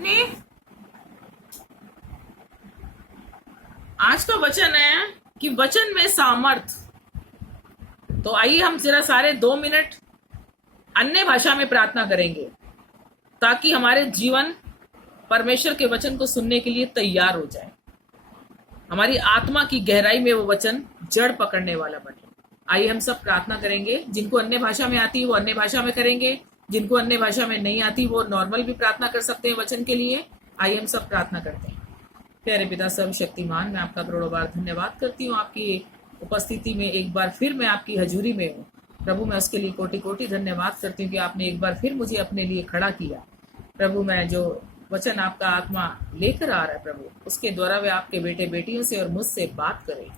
नहीं, आज का वचन है कि वचन में सामर्थ। तो आइए हम जरा सारे 2 मिनट अन्य भाषा में प्रार्थना करेंगे ताकि हमारे जीवन परमेश्वर के वचन को सुनने के लिए तैयार हो जाए, हमारी आत्मा की गहराई में वो वचन जड़ पकड़ने वाला बने। आइए हम सब प्रार्थना करेंगे। जिनको अन्य भाषा में आती है वो अन्य भाषा में करेंगे, जिनको अन्य भाषा में नहीं आती वो नॉर्मल भी प्रार्थना कर सकते हैं वचन के लिए। आइए हम सब प्रार्थना करते हैं। प्यारे पिता सर्वशक्तिमान, मैं आपका करोड़ों बार धन्यवाद करती हूँ आपकी उपस्थिति में। एक बार फिर मैं आपकी हजूरी में हूँ प्रभु, मैं उसके लिए कोटि कोटि धन्यवाद करती हूँ कि आपने एक बार फिर मुझे अपने लिए खड़ा किया। प्रभु, मैं जो वचन आपका आत्मा लेकर आ रहा है प्रभु, उसके द्वारा वे आपके बेटे बेटियों से और मुझसे बात करें।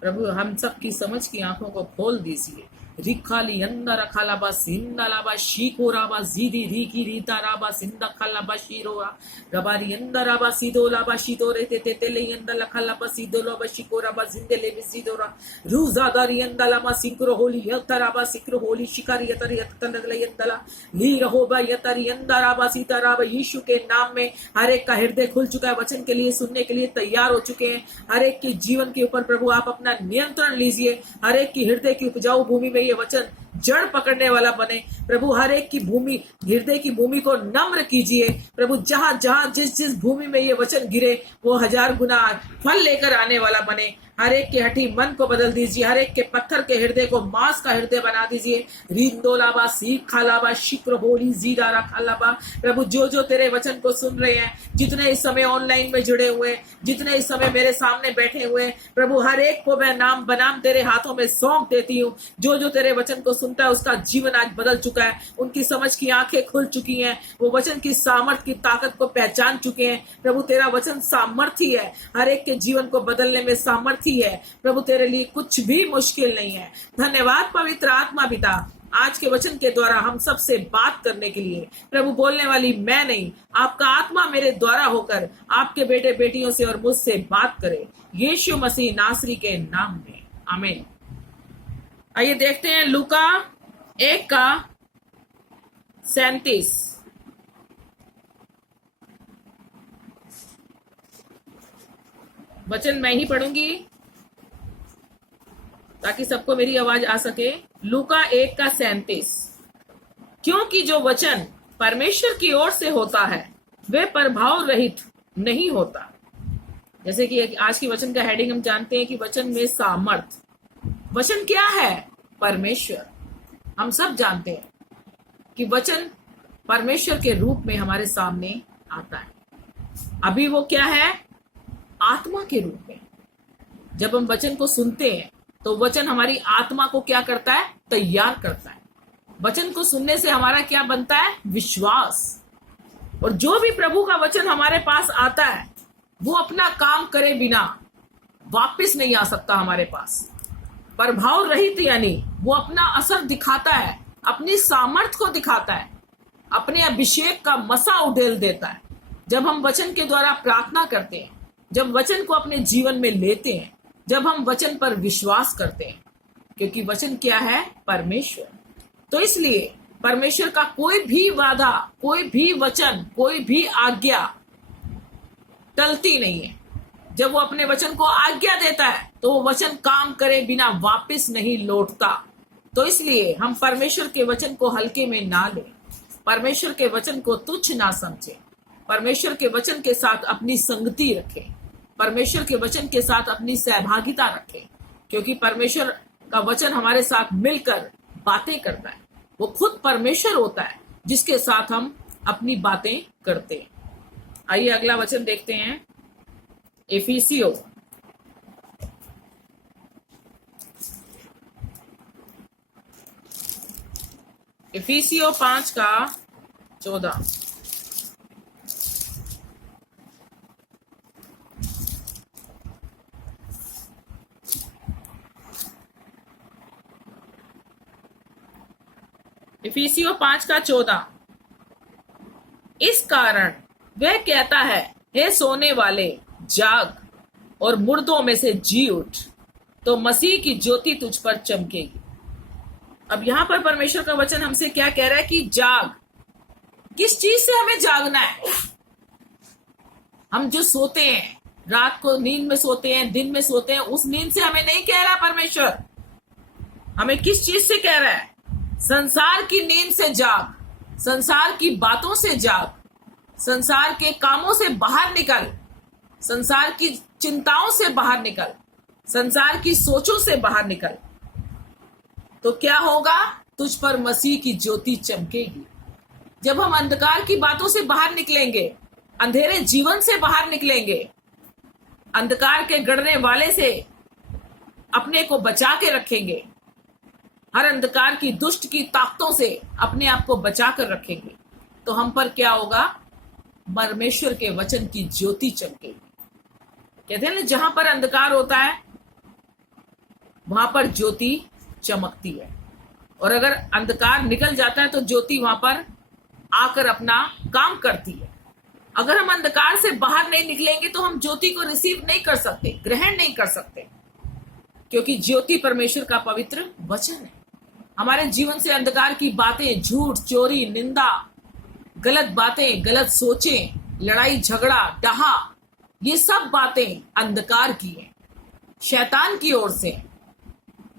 प्रभु, हम सबकी समझ की आंखों को खोल दीजिए। रिखाली अंदर खालाबा सिंदलाबा शीकोराबा जीदी रीकी रीताराबा सिंदा खालाबा शीरोरा रबारी अंदराबा सीदोलाबा शीदोरे ते तेले अंदर खालाबा सीदोलाबा शिकोराबा जिंदले बिसीदोरा रूजादारी अंदलामा सिक्रो होली यतराबा सिक्रो होली शिकारी यतरी यतनदले यतला ली रहोबा यतरी अंदराबा सीताराबा यीशु के नाम में हर एक का हृदय खुल चुका है, वचन के लिए सुनने के लिए तैयार हो चुके हैं। हर एक के जीवन के ऊपर प्रभु आप अपना नियंत्रण लीजिए। हर एक की हृदय की उपजाऊ भूमि में ये वचन जड़ पकड़ने वाला बने प्रभु। हर एक की भूमि, हृदय की भूमि को नम्र कीजिए प्रभु। जहां जहां जिस जिस भूमि में ये वचन गिरे वो 1000 गुना फल लेकर आने वाला बने। हर एक के हठी मन को बदल दीजिए, हर एक के पत्थर के हृदय को मांस का हृदय बना दीजिए। रींदोलाबा सीख खालाबा शिक्र होली जीदारा खालाबा प्रभु, जो जो तेरे वचन को सुन रहे हैं, जितने इस समय ऑनलाइन में जुड़े हुए, जितने इस समय मेरे सामने बैठे हुए प्रभु, हर एक को मैं नाम बनाम तेरे हाथों में सौंप देती हूँ। जो जो तेरे वचन को सुनता है उसका जीवन आज बदल चुका है, उनकी समझ की आंखें खुल चुकी हैं, वो वचन की सामर्थ की ताकत को पहचान चुके हैं। प्रभु, तेरा वचन सामर्थी है, हर एक के जीवन को बदलने में सामर्थी है प्रभु। तेरे लिए कुछ भी मुश्किल नहीं है। धन्यवाद पवित्र आत्मा पिता, आज के वचन के द्वारा हम सब से बात करने के लिए। प्रभु, बोलने वाली मैं नहीं, आपका आत्मा मेरे द्वारा होकर आपके बेटे बेटियों से और मुझसे बात करे, यीशु मसीह नासरी के नाम में, आमीन। आइए देखते हैं लूका 1:37। वचन मैं ही पढ़ूंगी ताकि सबको मेरी आवाज आ सके। लूका 1:37। क्योंकि जो वचन परमेश्वर की ओर से होता है वे प्रभाव रहित नहीं होता। जैसे कि आज की वचन का हेडिंग हम जानते हैं कि वचन में सामर्थ। वचन क्या है? परमेश्वर। हम सब जानते हैं कि वचन परमेश्वर के रूप में हमारे सामने आता है। अभी वो क्या है? आत्मा के रूप में। जब हम वचन को सुनते हैं तो वचन हमारी आत्मा को क्या करता है? तैयार करता है। वचन को सुनने से हमारा क्या बनता है? विश्वास। और जो भी प्रभु का वचन हमारे पास आता है वो अपना काम करे बिना वापस नहीं आ सकता हमारे पास। प्रभाव रहित यानी वो अपना असर दिखाता है, अपनी सामर्थ को दिखाता है, अपने अभिषेक का मसा उड़ेल देता है। जब हम वचन के द्वारा प्रार्थना करते हैं, जब वचन को अपने जीवन में लेते हैं, जब हम वचन पर विश्वास करते हैं, क्योंकि वचन क्या है? परमेश्वर। तो इसलिए परमेश्वर का कोई भी वादा, कोई भी वचन, कोई भी आज्ञा टलती नहीं है। जब वो अपने वचन को आज्ञा देता है तो वो वचन काम करे बिना वापस नहीं लौटता। तो इसलिए हम परमेश्वर के वचन को हल्के में ना लें, परमेश्वर के वचन को तुच्छ ना समझें, परमेश्वर के वचन के साथ अपनी संगति रखें, परमेश्वर के वचन के साथ अपनी सहभागिता रखें, क्योंकि परमेश्वर का वचन हमारे साथ मिलकर बातें करता है। वो खुद परमेश्वर होता है जिसके साथ हम अपनी बातें करते हैं। आइए अगला वचन देखते हैं। इफिसियों 5:14। इफिसियों 5:14। इस कारण वह कहता है, हे सोने वाले जाग और मुर्दों में से जी उठ, तो मसीह की ज्योति तुझ पर चमकेगी। अब यहां पर परमेश्वर का वचन हमसे क्या कह रहा है कि जाग। किस चीज से हमें जागना है? हम जो सोते हैं, रात को नींद में सोते हैं, दिन में सोते हैं, उस नींद से हमें नहीं कह रहा परमेश्वर। हमें किस चीज से कह रहा है? संसार की नींद से जाग, संसार की बातों से जाग, संसार के कामों से बाहर निकल, संसार की चिंताओं से बाहर निकल, संसार की सोचों से बाहर निकल। तो क्या होगा? तुझ पर मसीह की ज्योति चमकेगी। जब हम अंधकार की बातों से बाहर निकलेंगे, अंधेरे जीवन से बाहर निकलेंगे, अंधकार के गढ़ने वाले से अपने को बचा के रखेंगे, हर अंधकार की दुष्ट की ताकतों से अपने आप को बचा कर रखेंगे, तो हम पर क्या होगा? परमेश्वर के वचन की ज्योति चमकेगी। कहते हैं ना, जहां पर अंधकार होता है वहां पर ज्योति चमकती है, और अगर अंधकार निकल जाता है तो ज्योति वहां पर आकर अपना काम करती है। अगर हम अंधकार से बाहर नहीं निकलेंगे तो हम ज्योति को रिसीव नहीं कर सकते, ग्रहण नहीं कर सकते, क्योंकि ज्योति परमेश्वर का पवित्र वचन है। हमारे जीवन से अंधकार की बातें, झूठ, चोरी, निंदा, गलत बातें, गलत सोचें, लड़ाई झगड़ा, डहा, ये सब बातें अंधकार की हैं, शैतान की ओर से।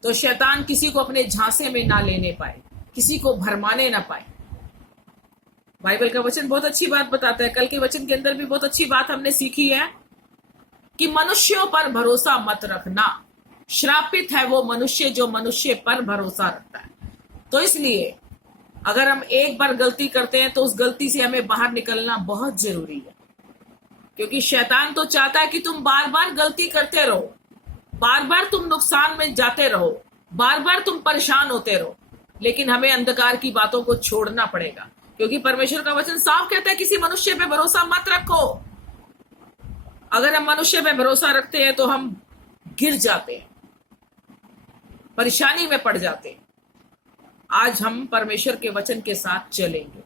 तो शैतान किसी को अपने झांसे में ना लेने पाए, किसी को भरमाने ना पाए। बाइबल का वचन बहुत अच्छी बात बताता है। कल के वचन के अंदर भी बहुत अच्छी बात हमने सीखी है कि मनुष्यों पर भरोसा मत रखना, श्रापित है वो मनुष्य जो मनुष्य पर भरोसा रखता है। तो इसलिए अगर हम एक बार गलती करते हैं तो उस गलती से हमें बाहर निकलना बहुत जरूरी है, क्योंकि शैतान तो चाहता है कि तुम बार बार गलती करते रहो, बार बार तुम नुकसान में जाते रहो, बार बार तुम परेशान होते रहो। लेकिन हमें अंधकार की बातों को छोड़ना पड़ेगा, क्योंकि परमेश्वर का वचन साफ कहता है किसी मनुष्य पे भरोसा मत रखो। अगर हम मनुष्य पे भरोसा रखते हैं तो हम गिर जाते हैं, परेशानी में पड़ जाते हैं। आज हम परमेश्वर के वचन के साथ चलेंगे,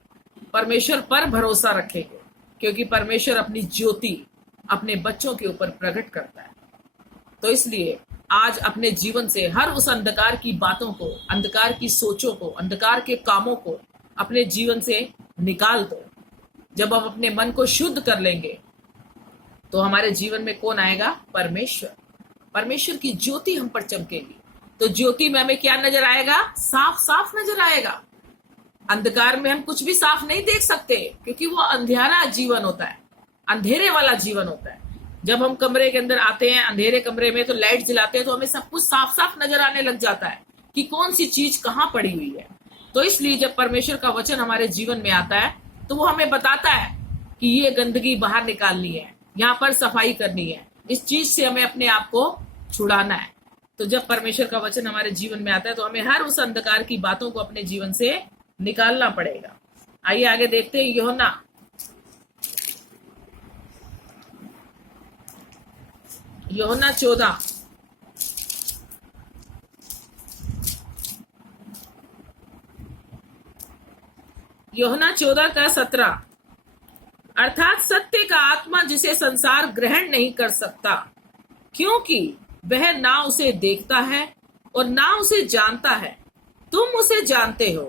परमेश्वर पर भरोसा रखेंगे, क्योंकि परमेश्वर अपनी ज्योति अपने बच्चों के ऊपर प्रकट करता है। तो इसलिए आज अपने जीवन से हर उस अंधकार की बातों को, अंधकार की सोचों को, अंधकार के कामों को अपने जीवन से निकाल दो। जब हम अपने मन को शुद्ध कर लेंगे तो हमारे जीवन में कौन आएगा? परमेश्वर। परमेश्वर की ज्योति हम पर चमकेगी। तो ज्योति में हमें क्या नजर आएगा? साफ साफ नजर आएगा। अंधकार में हम कुछ भी साफ नहीं देख सकते, क्योंकि वो अंधेरा जीवन होता है, अंधेरे वाला जीवन होता है। जब हम कमरे के अंदर आते हैं, अंधेरे कमरे में, तो लाइट जलाते हैं तो हमें सब कुछ साफ साफ नजर आने लग जाता है कि कौन सी चीज कहाँ पड़ी हुई है। तो इसलिए जब परमेश्वर का वचन हमारे जीवन में आता है तो वो हमें बताता है कि ये गंदगी बाहर निकालनी है, यहाँ पर सफाई करनी है, इस चीज से हमें अपने आप को छुड़ाना है। तो जब परमेश्वर का वचन हमारे जीवन में आता है तो हमें हर उस अंधकार की बातों को अपने जीवन से निकालना पड़ेगा। आइए आगे देखते हैं। यूहन्ना 14 यूहन्ना 14 का 17, अर्थात सत्य का आत्मा जिसे संसार ग्रहण नहीं कर सकता, क्योंकि वह ना उसे देखता है और ना उसे जानता है। तुम उसे जानते हो,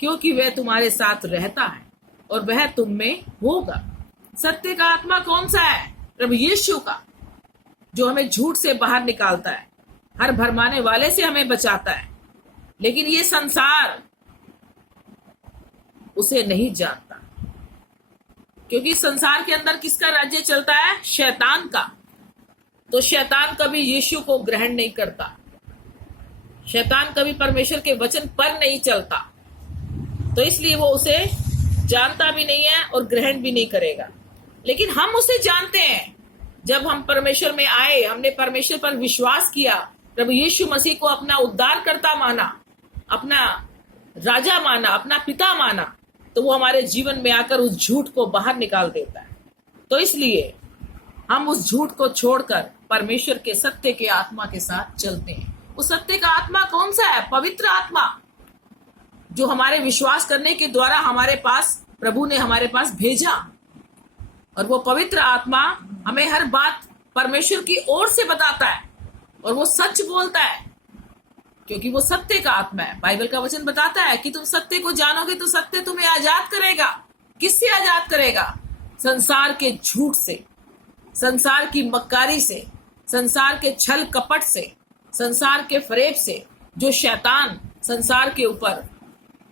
क्योंकि वह तुम्हारे साथ रहता है और वह तुम में होगा। सत्य का आत्मा कौन सा है? प्रभु यीशु का, जो हमें झूठ से बाहर निकालता है, हर भरमाने वाले से हमें बचाता है। लेकिन ये संसार उसे नहीं जानता, क्योंकि संसार के अंदर किसका राज्य चलता है? शैतान का। तो शैतान कभी यीशु को ग्रहण नहीं करता, शैतान कभी परमेश्वर के वचन पर नहीं चलता, तो इसलिए वो उसे जानता भी नहीं है और ग्रहण भी नहीं करेगा। लेकिन हम उसे जानते हैं। जब हम परमेश्वर में आए, हमने परमेश्वर पर विश्वास किया, प्रभु यीशु मसीह को अपना उद्धारकर्ता माना, अपना राजा माना, अपना पिता माना, तो वो हमारे जीवन में आकर उस झूठ को बाहर निकाल देता है। तो इसलिए हम उस झूठ को छोड़कर परमेश्वर के सत्य के आत्मा के साथ चलते हैं। उस सत्य का आत्मा कौन सा है? पवित्र आत्मा, जो हमारे विश्वास करने के द्वारा हमारे पास प्रभु ने हमारे पास भेजा। और वो पवित्र आत्मा हमें हर बात परमेश्वर की ओर से बताता है और वो सच बोलता है, क्योंकि वो सत्य का आत्मा है। बाइबल का वचन बताता है कि तुम सत्य को जानोगे तो सत्य तुम्हें आजाद करेगा। किससे आजाद करेगा? संसार के झूठ से, संसार की मक्कारी से, संसार के छल कपट से, संसार के फरेब से, जो शैतान संसार के ऊपर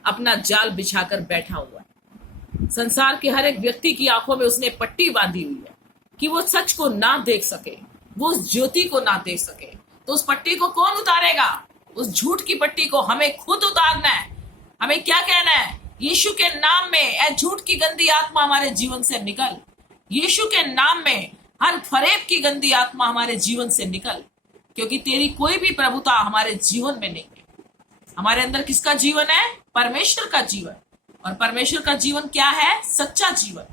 अपना जाल बिछाकर बैठा हुआ है। संसार के हर एक व्यक्ति की आंखों में उसने पट्टी बांधी हुई है कि वो सच को ना देख सके, वो उस ज्योति को ना देख सके। तो उस पट्टी को कौन उतारेगा? उस झूठ की पट्टी को हमें खुद उतारना है। हमें क्या कहना है? यीशु के नाम में ए झूठ की गंदी आत्मा हमारे जीवन से निकल। यीशु के नाम में हर फरेब की गंदी आत्मा हमारे जीवन से निकल, क्योंकि तेरी कोई भी प्रभुता हमारे जीवन में नहीं है। हमारे अंदर किसका जीवन है? परमेश्वर का जीवन। और परमेश्वर का जीवन क्या है? सच्चा जीवन,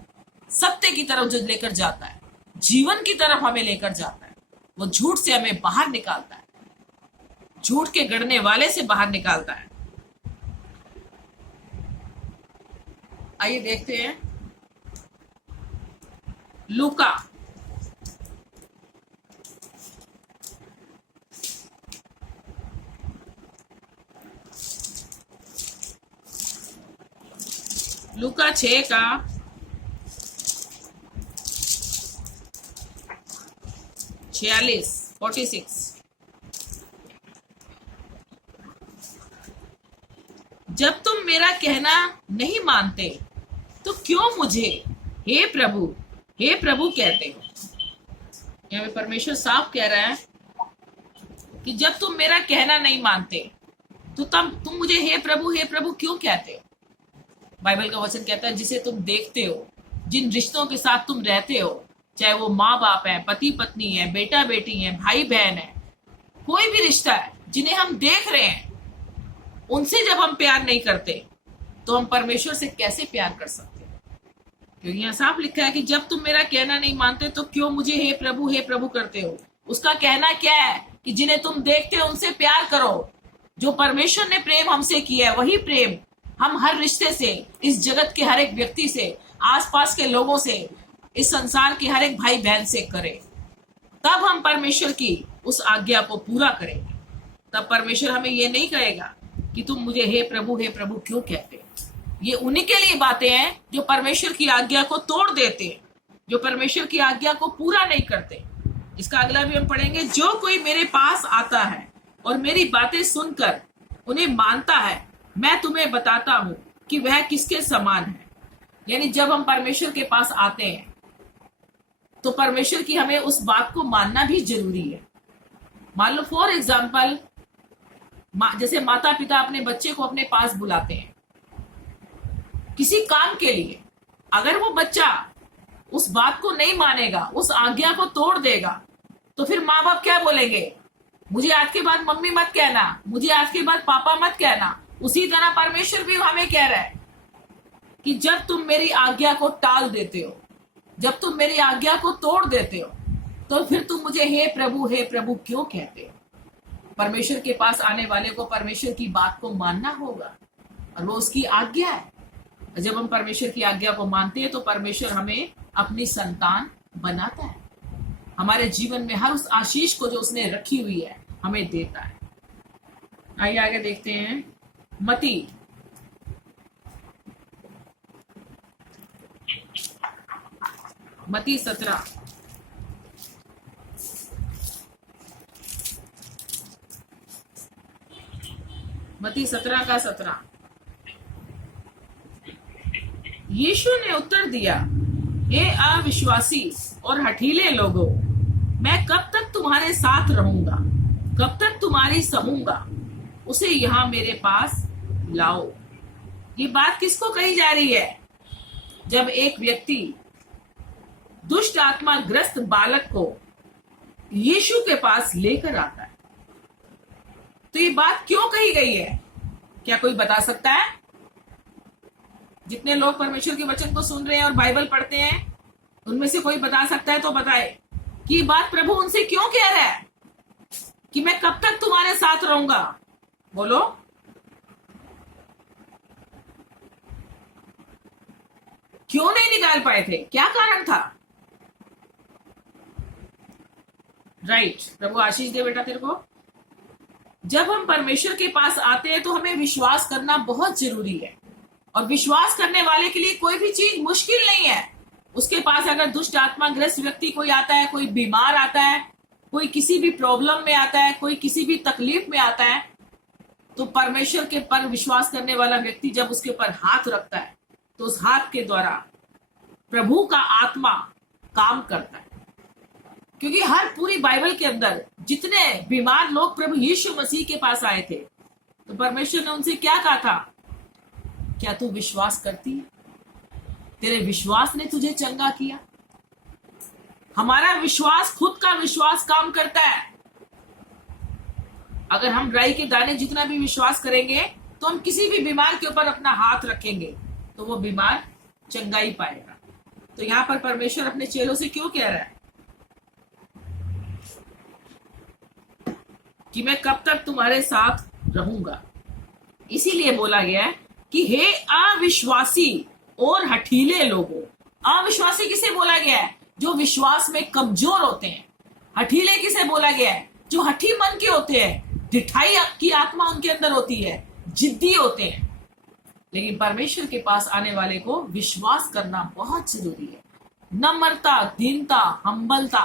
सत्य की तरफ जो लेकर जाता है, जीवन की तरफ हमें लेकर जाता है। वो झूठ से हमें बाहर निकालता है, झूठ के गढ़ने वाले से बाहर निकालता है। आइए देखते हैं लूका लूका 6 का 46। जब तुम मेरा कहना नहीं मानते तो क्यों मुझे हे प्रभु कहते हो? यहाँ पे परमेश्वर साफ कह रहा है कि जब तुम मेरा कहना नहीं मानते तो तब तुम मुझे हे प्रभु क्यों कहते हो? बाइबल का वचन कहता है जिसे तुम देखते हो, जिन रिश्तों के साथ तुम रहते हो, चाहे वो माँ बाप है, पति पत्नी है, बेटा बेटी है, भाई बहन है, कोई भी रिश्ता है, जिन्हें हम देख रहे हैं, उनसे जब हम प्यार नहीं करते तो हम परमेश्वर से कैसे प्यार कर सकते हैं? क्योंकि यहाँ साफ लिखा है कि जब तुम मेरा कहना नहीं मानते तो क्यों मुझे हे प्रभु करते हो। उसका कहना क्या है कि जिन्हें तुम देखते हो उनसे प्यार करो। जो परमेश्वर ने प्रेम हमसे किया है वही प्रेम हम हर रिश्ते से, इस जगत के हर एक व्यक्ति से, आसपास के लोगों से, इस संसार के हर एक भाई बहन से करें। तब हम परमेश्वर की उस आज्ञा को पूरा करेंगे। तब परमेश्वर हमें ये नहीं कहेगा कि तुम मुझे हे प्रभु क्यों कहते हो। ये उन्हीं के लिए बातें हैं जो परमेश्वर की आज्ञा को तोड़ देते हैं, जो परमेश्वर की आज्ञा को पूरा नहीं करते। इसका अगला भी हम पढ़ेंगे। जो कोई मेरे पास आता है और मेरी बातें सुनकर उन्हें मानता है, मैं तुम्हें बताता हूं कि वह किसके समान है। यानी जब हम परमेश्वर के पास आते हैं तो परमेश्वर की हमें उस बात को मानना भी जरूरी है। मान लो फॉर एग्जाम्पल, जैसे माता पिता अपने बच्चे को अपने पास बुलाते हैं किसी काम के लिए। अगर वो बच्चा उस बात को नहीं मानेगा, उस आज्ञा को तोड़ देगा, तो फिर माँ बाप क्या बोलेंगे? मुझे आज के बाद मम्मी मत कहना, मुझे आज के बाद पापा मत कहना। उसी तरह परमेश्वर भी हमें कह रहा है कि जब तुम मेरी आज्ञा को टाल देते हो, जब तुम मेरी आज्ञा को तोड़ देते हो, तो फिर तुम मुझे हे प्रभु क्यों कहते हो? परमेश्वर के पास आने वाले को परमेश्वर की बात को मानना होगा और वो उसकी आज्ञा है। जब हम परमेश्वर की आज्ञा को मानते हैं तो परमेश्वर हमें अपनी संतान बनाता है, हमारे जीवन में हर उस आशीष को जो उसने रखी हुई है हमें देता है। आइए आगे देखते हैं मती 17। मती 17 का 17। यीशु ने उत्तर दिया, हे अविश्वासी और हठीले लोगों, मैं कब तक तुम्हारे साथ रहूंगा, कब तक तुम्हारी सहूंगा? उसे यहां मेरे पास लाओ। ये बात किसको कही जा रही है? जब एक व्यक्ति दुष्ट आत्मा ग्रस्त बालक को यीशु के पास लेकर आता है, तो ये बात क्यों कही गई है? क्या कोई बता सकता है? जितने लोग परमेश्वर के वचन को सुन रहे हैं और बाइबल पढ़ते हैं, उनमें से कोई बता सकता है तो बताए कि ये बात प्रभु उनसे क्यों कह रहा है कि मैं कब तक तुम्हारे साथ रहूंगा? बोलो। क्यों नहीं निकाल पाए थे? क्या कारण था? राइट। प्रभु आशीष दे बेटा तेरे को। जब हम परमेश्वर के पास आते हैं तो हमें विश्वास करना बहुत जरूरी है, और विश्वास करने वाले के लिए कोई भी चीज मुश्किल नहीं है। उसके पास अगर दुष्ट आत्मा ग्रस्त व्यक्ति कोई आता है, कोई बीमार आता है, कोई किसी भी प्रॉब्लम में आता है, कोई किसी भी तकलीफ में आता है, तो परमेश्वर के पर विश्वास करने वाला व्यक्ति जब उसके ऊपर हाथ रखता है तो उस हाथ के द्वारा प्रभु का आत्मा काम करता है। क्योंकि हर पूरी बाइबल के अंदर जितने बीमार लोग प्रभु यीशु मसीह के पास आए थे, तो परमेश्वर ने उनसे क्या कहा था? क्या तू विश्वास करती है? तेरे विश्वास ने तुझे चंगा किया। हमारा विश्वास, खुद का विश्वास काम करता है। अगर हम राई के दाने जितना भी विश्वास करेंगे, तो हम किसी भी बीमार के ऊपर अपना हाथ रखेंगे तो वो बीमार चंगाई पाएगा। तो यहां पर परमेश्वर अपने चेलों से क्यों कह रहा है कि मैं कब तक तुम्हारे साथ रहूंगा? इसीलिए बोला गया है कि हे अविश्वासी और हठीले लोगों। अविश्वासी किसे बोला गया है? जो विश्वास में कमजोर होते हैं। हठीले किसे बोला गया है? जो हठी मन के होते हैं, ढिठाई की आत्मा उनके अंदर होती है, जिद्दी होते हैं। लेकिन परमेश्वर के पास आने वाले को विश्वास करना बहुत जरूरी है। नम्रता, दीनता, हम्बलता।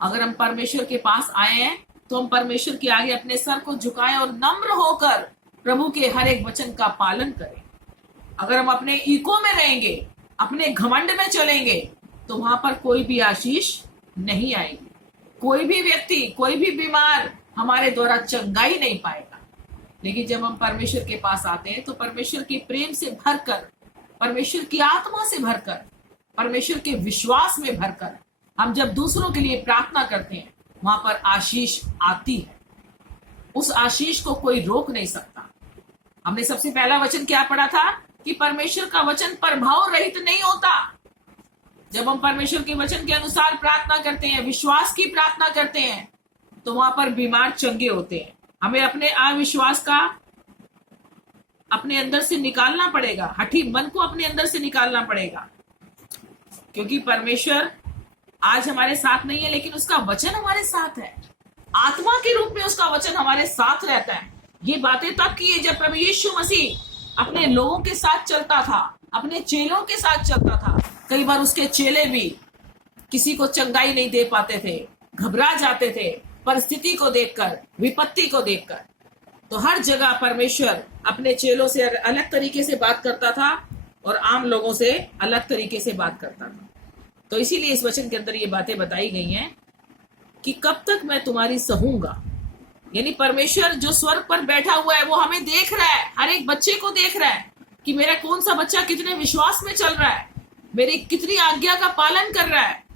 अगर हम परमेश्वर के पास आए हैं तो हम परमेश्वर के आगे अपने सर को झुकाएं और नम्र होकर प्रभु के हर एक वचन का पालन करें। अगर हम अपने ईगो में रहेंगे, अपने घमंड में चलेंगे, तो वहां पर कोई भी आशीष नहीं आएगी। कोई भी व्यक्ति, कोई भी बीमार हमारे द्वारा चंगाई नहीं पाएगा। लेकिन जब हम परमेश्वर के पास आते हैं तो परमेश्वर के प्रेम से भरकर, परमेश्वर की आत्मा से भरकर, परमेश्वर के विश्वास में भरकर हम जब दूसरों के लिए प्रार्थना करते हैं, वहां पर आशीष आती है। उस आशीष को कोई रोक नहीं सकता। हमने सबसे पहला वचन क्या पढ़ा था कि परमेश्वर का वचन प्रभाव रहित नहीं होता। जब हम परमेश्वर के वचन के अनुसार प्रार्थना करते हैं, विश्वास की प्रार्थना करते हैं, तो वहां पर बीमार चंगे होते हैं। हमें अपने अविश्वास का अपने अंदर से निकालना पड़ेगा, हठी मन को अपने अंदर से निकालना पड़ेगा। क्योंकि परमेश्वर आज हमारे साथ नहीं है, लेकिन उसका वचन हमारे साथ है। आत्मा के रूप में उसका वचन हमारे साथ रहता है। ये बातें तब की है जब प्रभु यीशु मसीह अपने लोगों के साथ चलता था, अपने चेलों के साथ चलता था। कई बार उसके चेले भी किसी को चंगाई नहीं दे पाते थे, घबरा जाते थे परिस्थिति को देखकर, विपत्ति को देखकर। तो हर जगह परमेश्वर अपने चेलों से अलग तरीके से बात करता था और आम लोगों से अलग तरीके से बात करता था। तो इसीलिए इस वचन के अंदर ये बातें बताई गई हैं कि कब तक मैं तुम्हारी सहूंगा। यानी परमेश्वर जो स्वर्ग पर बैठा हुआ है वो हमें देख रहा है, हर एक बच्चे को देख रहा है कि मेरा कौन सा बच्चा कितने विश्वास में चल रहा है, मेरी कितनी आज्ञा का पालन कर रहा है।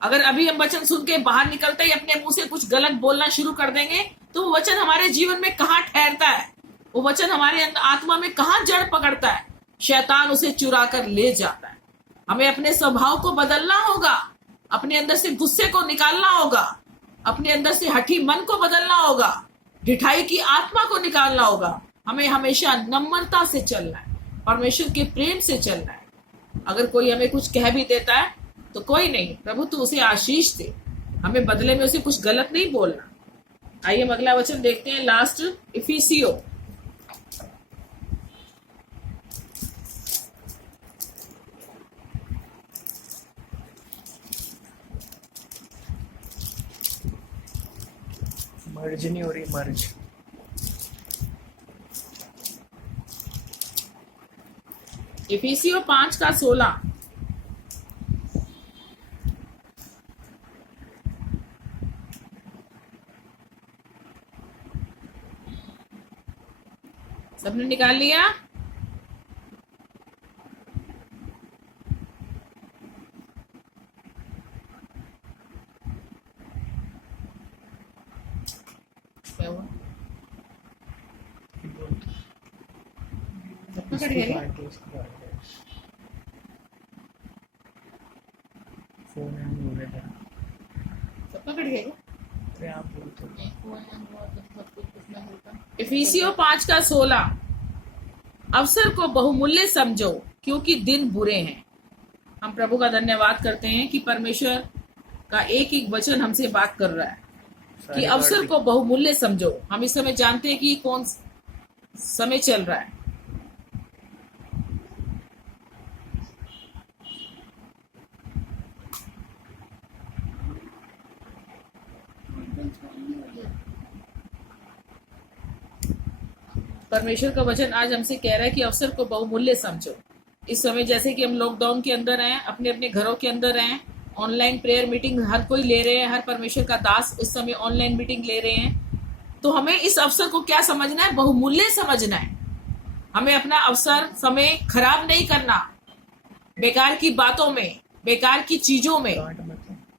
अगर अभी हम वचन सुन के बाहर निकलते ही अपने मुंह से कुछ गलत बोलना शुरू कर देंगे, तो वो वचन हमारे जीवन में कहाँ ठहरता है? वो वचन हमारे आत्मा में कहाँ जड़ पकड़ता है? शैतान उसे चुरा कर ले जाता है। हमें अपने स्वभाव को बदलना होगा, अपने अंदर से गुस्से को निकालना होगा, अपने अंदर से हठी मन को बदलना होगा, ढिठाई की आत्मा को निकालना होगा। हमें हमेशा नम्रता से चलना है, परमेश्वर के प्रेम से चलना है। अगर कोई हमें कुछ कह भी देता है तो कोई नहीं, प्रभु तू उसे आशीष दे, हमें बदले में उसे कुछ गलत नहीं बोलना। आइए हम अगला वचन देखते हैं, लास्ट इफिसियो। मर्ज नहीं हो रही, मर्ज। इफिसियो 5:16। सबने निकाल लिया? क्या हुआ? सब पकड़ गए? फोन हैंग हो रहा है। सब पकड़ गए? तो आप बोलते इफिसियो 5:16। अवसर को बहुमूल्य समझो क्योंकि दिन बुरे हैं। हम प्रभु का धन्यवाद करते हैं कि परमेश्वर का एक एक वचन हमसे बात कर रहा है कि अवसर को बहुमूल्य समझो। हम इस समय जानते हैं कि कौन समय चल रहा है। परमेश्वर का वचन आज हमसे कह रहा है कि अवसर को बहुमूल्य समझो। इस समय जैसे कि हम लॉकडाउन के अंदर हैं, अपने अपने घरों के अंदर हैं, ऑनलाइन प्रेयर मीटिंग हर कोई ले रहे हैं, हर परमेश्वर का दास इस समय ऑनलाइन मीटिंग ले रहे हैं। तो हमें इस अवसर को क्या समझना है? बहुमूल्य समझना है। हमें अपना अवसर समय खराब नहीं करना बेकार की बातों में, बेकार की चीजों में।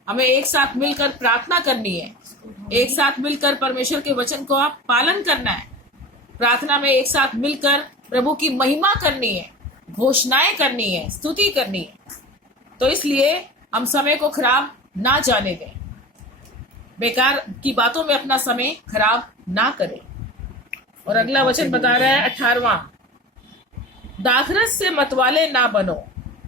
हमें एक साथ मिलकर प्रार्थना करनी है, एक साथ मिलकर परमेश्वर के वचन को आप पालन करना है। प्रार्थना में एक साथ मिलकर प्रभु की महिमा करनी है, घोषणाएं करनी है, स्तुति करनी है। तो इसलिए हम समय को खराब ना जाने दें, बेकार की बातों में अपना समय खराब ना करें। और अगला वचन बता रहा है 18वां, दाखरस से मतवाले ना बनो,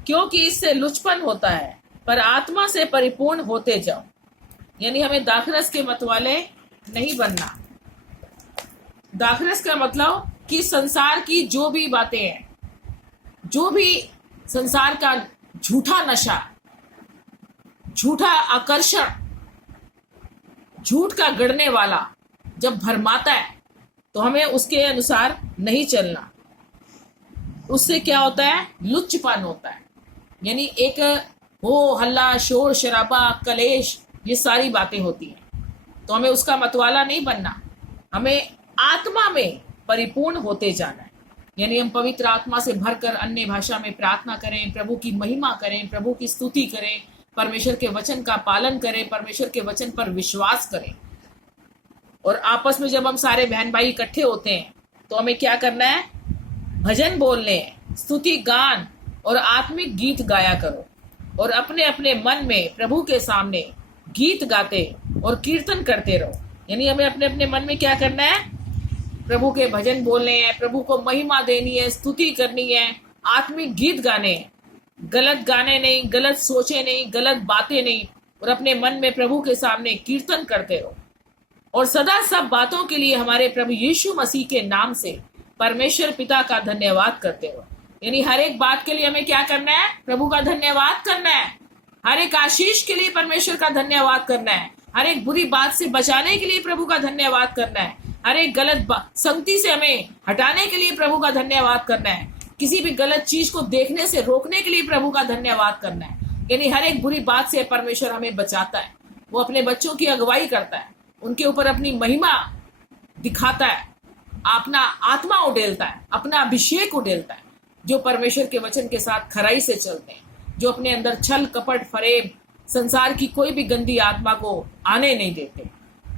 क्योंकि इससे लुचपन होता है, पर आत्मा से परिपूर्ण होते जाओ। यानी हमें दाखरस के मतवाले नहीं बनना। दाखरस का मतलब कि संसार की जो भी बातें हैं, जो भी संसार का झूठा नशा, झूठा आकर्षण, झूठ का गढ़ने वाला जब भरमाता है तो हमें उसके अनुसार नहीं चलना। उससे क्या होता है? लुच्चपन होता है। यानी एक हो हल्ला, शोर शराबा, कलेश, ये सारी बातें होती हैं। तो हमें उसका मतवाला नहीं बनना। हमें आत्मा में परिपूर्ण होते जाना है। यानी हम पवित्र आत्मा से भरकर अन्य भाषा में प्रार्थना करें, प्रभु की महिमा करें, प्रभु की स्तुति करें, परमेश्वर के वचन का पालन करें, परमेश्वर के वचन पर विश्वास करें। और आपस में जब हम सारे बहन भाई इकट्ठे होते हैं तो हमें क्या करना है? भजन बोलने, स्तुति गान और आत्मिक गीत गाया करो। और अपने अपने मन में प्रभु के सामने गीत गाते और कीर्तन करते रहो। यानी हमें अपने अपने मन में क्या करना है? प्रभु के भजन बोलने हैं, प्रभु को महिमा देनी है, स्तुति करनी है, आत्मिक गीत गाने, गलत गाने नहीं, गलत सोचे नहीं, गलत बातें नहीं। और अपने मन में प्रभु के सामने कीर्तन करते रहो। और सदा सब बातों के लिए हमारे प्रभु यीशु मसीह के नाम से परमेश्वर पिता का धन्यवाद करते रहो। यानी हर एक बात के लिए हमें क्या करना है? प्रभु का धन्यवाद करना है। हर एक आशीष के लिए परमेश्वर का धन्यवाद करना है। हर एक बुरी बात से बचाने के लिए प्रभु का धन्यवाद करना है। हर एक गलत संगति से हमें हटाने के लिए प्रभु का धन्यवाद करना है। किसी भी गलत चीज को देखने से रोकने के लिए प्रभु का धन्यवाद करना है। यानी हर एक बुरी बात से परमेश्वर हमें बचाता है। वो अपने बच्चों की अगुवाई करता है, उनके ऊपर अपनी महिमा दिखाता है, अपना आत्मा उडेलता है, अपना अभिषेक उडेलता है। जो परमेश्वर के वचन के साथ खराई से चलते हैं, जो अपने अंदर छल कपट फरेब, संसार की कोई भी गंदी आत्मा को आने नहीं देते।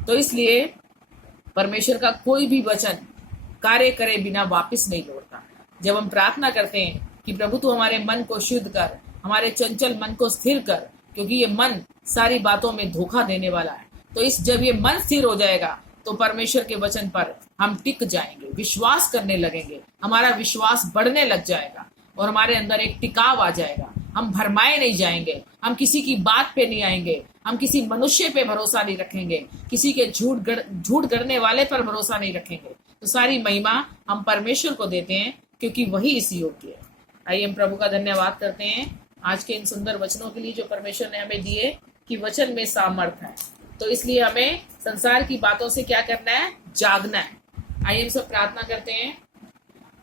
तो इसलिए परमेश्वर का कोई भी वचन कार्य करे बिना वापस नहीं लौटता। जब हम प्रार्थना करते हैं कि प्रभु तू हमारे मन को शुद्ध कर, हमारे चंचल मन को स्थिर कर, क्योंकि ये मन सारी बातों में धोखा देने वाला है। तो जब ये मन स्थिर हो जाएगा तो परमेश्वर के वचन पर हम टिक जाएंगे, विश्वास करने लगेंगे, हमारा विश्वास बढ़ने लग जाएगा और हमारे अंदर एक टिकाव आ जाएगा। हम भरमाए नहीं जाएंगे, हम किसी की बात पे नहीं आएंगे, हम किसी मनुष्य पे भरोसा नहीं रखेंगे, किसी के झूठ गढ़ने वाले पर भरोसा नहीं रखेंगे। तो सारी महिमा हम परमेश्वर को देते हैं, क्योंकि वही इस योग्य है। आइए हम प्रभु का धन्यवाद करते हैं आज के इन सुंदर वचनों के लिए जो परमेश्वर ने हमें दिए, कि वचन में सामर्थ्य है। तो इसलिए हमें संसार की बातों से क्या करना है? जागना है। आइए हम सब प्रार्थना करते हैं।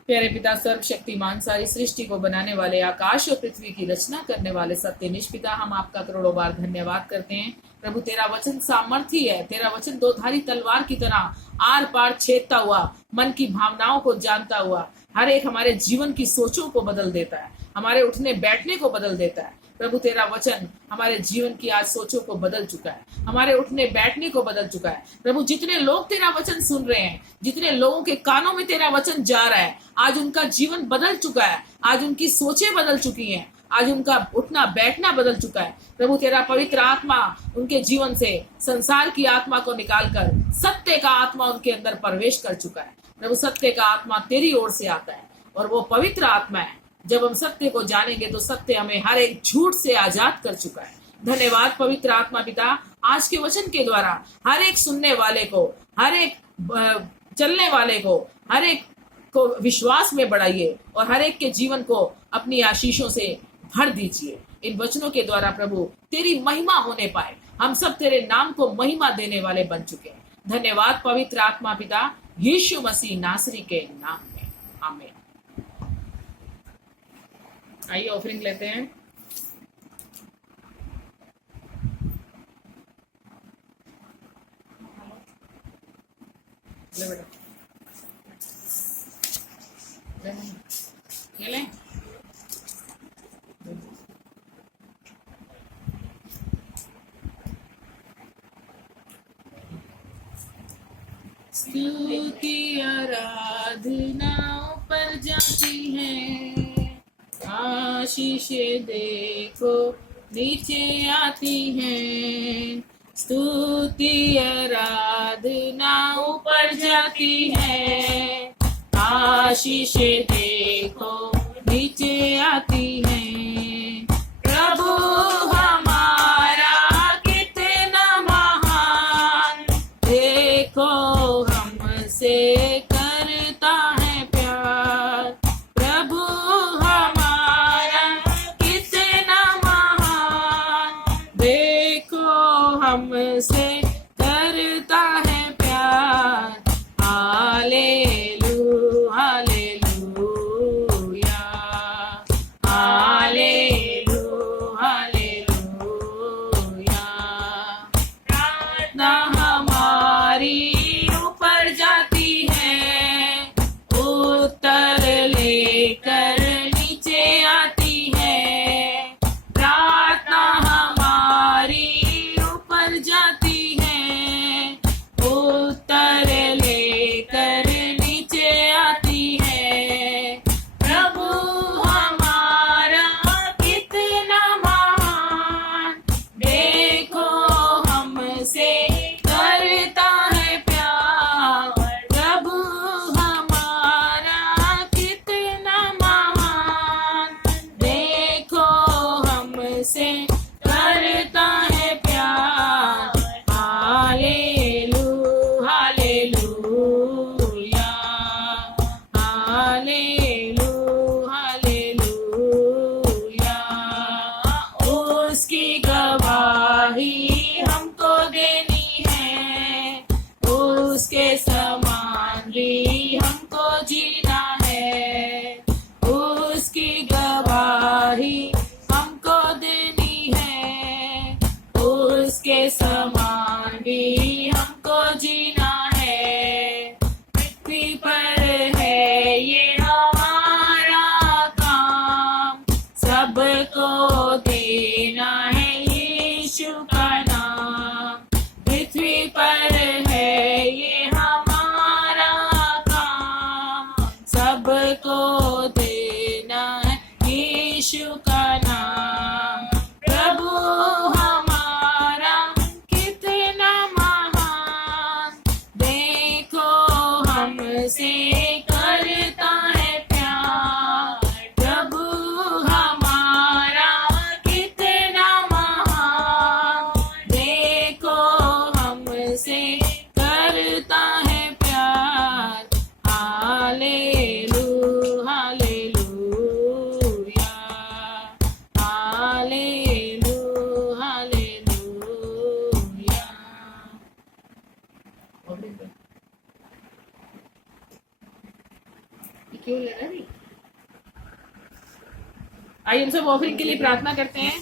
प्यारे पिता, सर्वशक्तिमान, सारी सृष्टि को बनाने वाले, आकाश और पृथ्वी की रचना करने वाले सत्यनिष्ठ पिता, हम आपका करोड़ों बार धन्यवाद करते हैं। प्रभु तेरा वचन सामर्थी है, तेरा वचन दो धारी तलवार की तरह आर पार छेदता हुआ, मन की भावनाओं को जानता हुआ, हर एक हमारे जीवन की सोचों को बदल देता है, हमारे उठने बैठने को बदल देता है। प्रभु तेरा वचन हमारे जीवन की आज सोचों को बदल चुका है, हमारे उठने बैठने को बदल चुका है। प्रभु जितने लोग तेरा वचन सुन रहे हैं, जितने लोगों के कानों में तेरा वचन जा रहा है, आज उनका जीवन बदल चुका है, आज उनकी सोचें बदल चुकी हैं, आज उनका उठना बैठना बदल चुका है। प्रभु तेरा पवित्र आत्मा उनके जीवन से संसार की आत्मा को निकालकर सत्य का आत्मा उनके अंदर प्रवेश कर चुका है। प्रभु सत्य का आत्मा तेरी ओर से आता है और वो पवित्र आत्मा है। जब हम सत्य को जानेंगे तो सत्य हमें हर एक झूठ से आजाद कर चुका है। धन्यवाद पवित्र आत्मा पिता, आज के वचन के द्वारा हर एक सुनने वाले को, हर एक चलने वाले को, हर एक को विश्वास में बढ़ाइए और हर एक के जीवन को अपनी आशीषों से भर दीजिए। इन वचनों के द्वारा प्रभु तेरी महिमा होने पाए। हम सब तेरे नाम को महिमा देने वाले बन चुके हैं। धन्यवाद पवित्र आत्मा पिता, यीशु मसीह नासरी के नाम में, आमीन। आइए ऑफरिंग लेते हैं। ले बेटा, ले मम्मी, ये ले। स्तुति आराधना ऊपर जाती है, आशीष देखो नीचे आती है। स्तुति आराधना ऊपर जाती है, आशीष देखो नीचे आती है। प्रभु हमारा कितना महान, देखो हमसे करता है प्यार। प्रभु हमारा कितना महान, देखो हमसे करता है प्यार। Hallelujah, hallelujah, hallelujah, hallelujah. प्रार्थना हमारी ऊपर जाती है, उत्तर लेकर नीचे आती है। प्रार्थना हमारी ऊपर जाती है, उत्तर लेकर नीचे आती है। प्रभु हमारा कितना महान, देखो हमसे करता है प्यार। प्रभु हमारा कितना महान, देखो हमसे करता है प्यार। Hallelujah, hallelujah, hallelujah, hallelujah. उसकी गवाही हमको देनी है, उसके समान भी हमको जीना है। उसकी गवाही हमको देनी है, उसके समान भी हमको जीना है। पृथ्वी पर है ये हमारा काम, सबको देना है यीशु का नाम। पृथ्वी पर है ये हमारा काम, सबको देना है यीशु का नाम। प्रभु हमारा कितना महान, देखो हमसे करता है प्यार। प्रभु हमारा कितना महान, देखो हमसे करता है प्यार। Hallelujah, hallelujah, hallelujah, hallelujah. ये क्यों ले रहा है? आइए हम सब ऑफरिंग के लिए प्रार्थना करते हैं।